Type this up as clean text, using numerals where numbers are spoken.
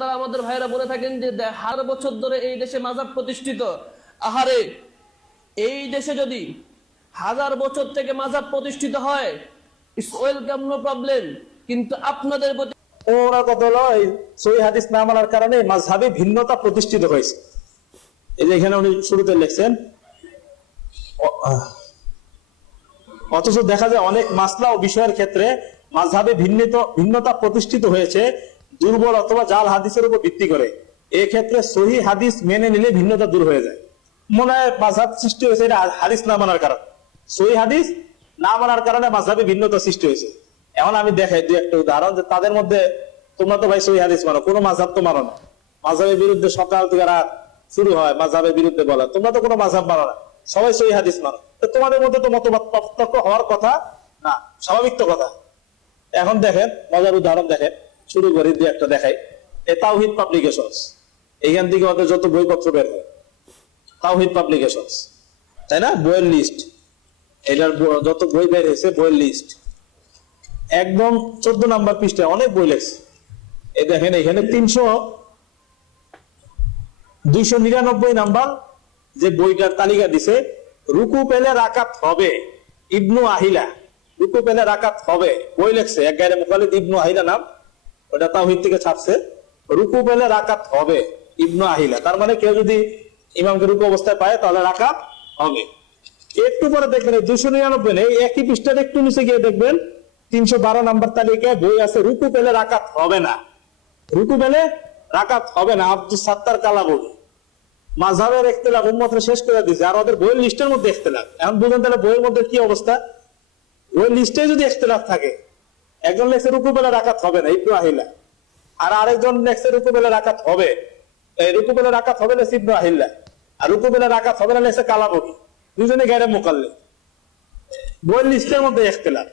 তারা আমাদের ভাইরা বলে থাকেন যে হাজার বছর ধরে এই দেশে মাযহাব প্রতিষ্ঠিত। আহারে, এই দেশে যদি 1000 বছর থেকে মাযহাব প্রতিষ্ঠিত হয়, ইটস ওয়েলকাম, নো প্রবলেম, কিন্তু আপনাদের প্রতি ওরা কত হলো এই সহিহ হাদিস না মানার কারণে মাযহাবে ভিন্নতা প্রতিষ্ঠিত হয়েছে। এই যে এখানে উনি শুরুতে লিখছেন, অথচ দেখা যায় অনেক মাসলা ও বিষয়ের ক্ষেত্রে মাযহাবে ভিন্নতা প্রতিষ্ঠিত হয়েছে দুর্বল অথবা জাল হাদিসের উপর ভিত্তি করে। এই ক্ষেত্রে সহিহ হাদিস মেনে নিলে ভিন্নতা দূর হয়ে যায়। মনে হয় মাযহাব সৃষ্টি হয়েছে এটা হাদিস না মানার কারণে, সহিহ হাদিস না মানার কারণে মাযহাবে ভিন্নতা সৃষ্টি হয়েছে। এখন আমি দেখাই দুই একটা উদাহরণ, যে তাদের মধ্যে তোমরা তো ভাই সহিহ হাদিস মানো, কোনো মাযহাব তো মানো না, মাযহাবের বিরুদ্ধে সকাল থেকে রাত শুরু হয় মাযহাবের বিরুদ্ধে বলা, তোমরা তো কোনো মাযহাব মানো না, সবাই সহিহ হাদিস মানো, তো তোমাদের মধ্যে তো মতবাদ পার্থক্য হওয়ার কথা না, স্বাভাবিক তো কথা। এখন দেখেন মজার উদাহরণ, দেখেন শুরু করি দুই একটা দেখাই। এই তাওহীদ পাবলিকেশনস, এইখান থেকে ওদের যত বইপত্র বের হয়, তাওহীদ পাবলিকেশনস, তাই না, বইয়ের লিস্ট, এটার যত বই বের হয়েছে বইয়ের লিস্ট একদম 14 নাম্বার পৃষ্ঠায় অনেক বই লেখছে। এই দেখেন এখানে 299 নাম্বার যে বইটার তালিকা দিছে, রুকু পেলে রাকাত হবে, ইবনু আহিলা, রুকু পেলে রাকাত হবে বই লেখছে এক গায়রে মুখালিদ ইবনু আহিলা নাম, ওটা তাওহীদ থেকে ছাপছে। রুকু পেলে রাকাত হবে ইবনু আহিলা, তার মানে কেউ যদি ইমামকে রুকু অবস্থায় পায় তাহলে রাকাত হবে। একটু পরে দেখবেন 299 এই একই পৃষ্ঠার একটু নিচে গিয়ে দেখবেন 312 নাম্বার তালিকায় বই আছে রুকু পেলে রাকাত হবে না, রুকু পেলে রাকাত হবে না, আব্দুস সাত্তার কালাবুল। মাযহাবের ইখতিলাফ উম্মতরে শেষ করে দিয়েছে, আর ওদের বইয়ের লিস্টের মধ্যে ইখতিলাফ। এখন বুঝেন তাহলে বইয়ের মধ্যে কি অবস্থা, ওই লিস্টে যদি ইখতিলাফ থাকে, একজন লেখছে রুকু পেলে রাকাত হবে না ইবনু আহিলা, আর আরেকজন লেখছে রুকু পেলে রাকাত হবে, এই রুকু পেলে রাকাত হবে লেখছে ইবনু আহিলা, আর রুকু পেলে রাকাত হবে না লেখছে কালাবুল, দুজনে গায়রে মুকাল্লিদ, বইয়ের লিস্টের মধ্যে ইখতিলাফ।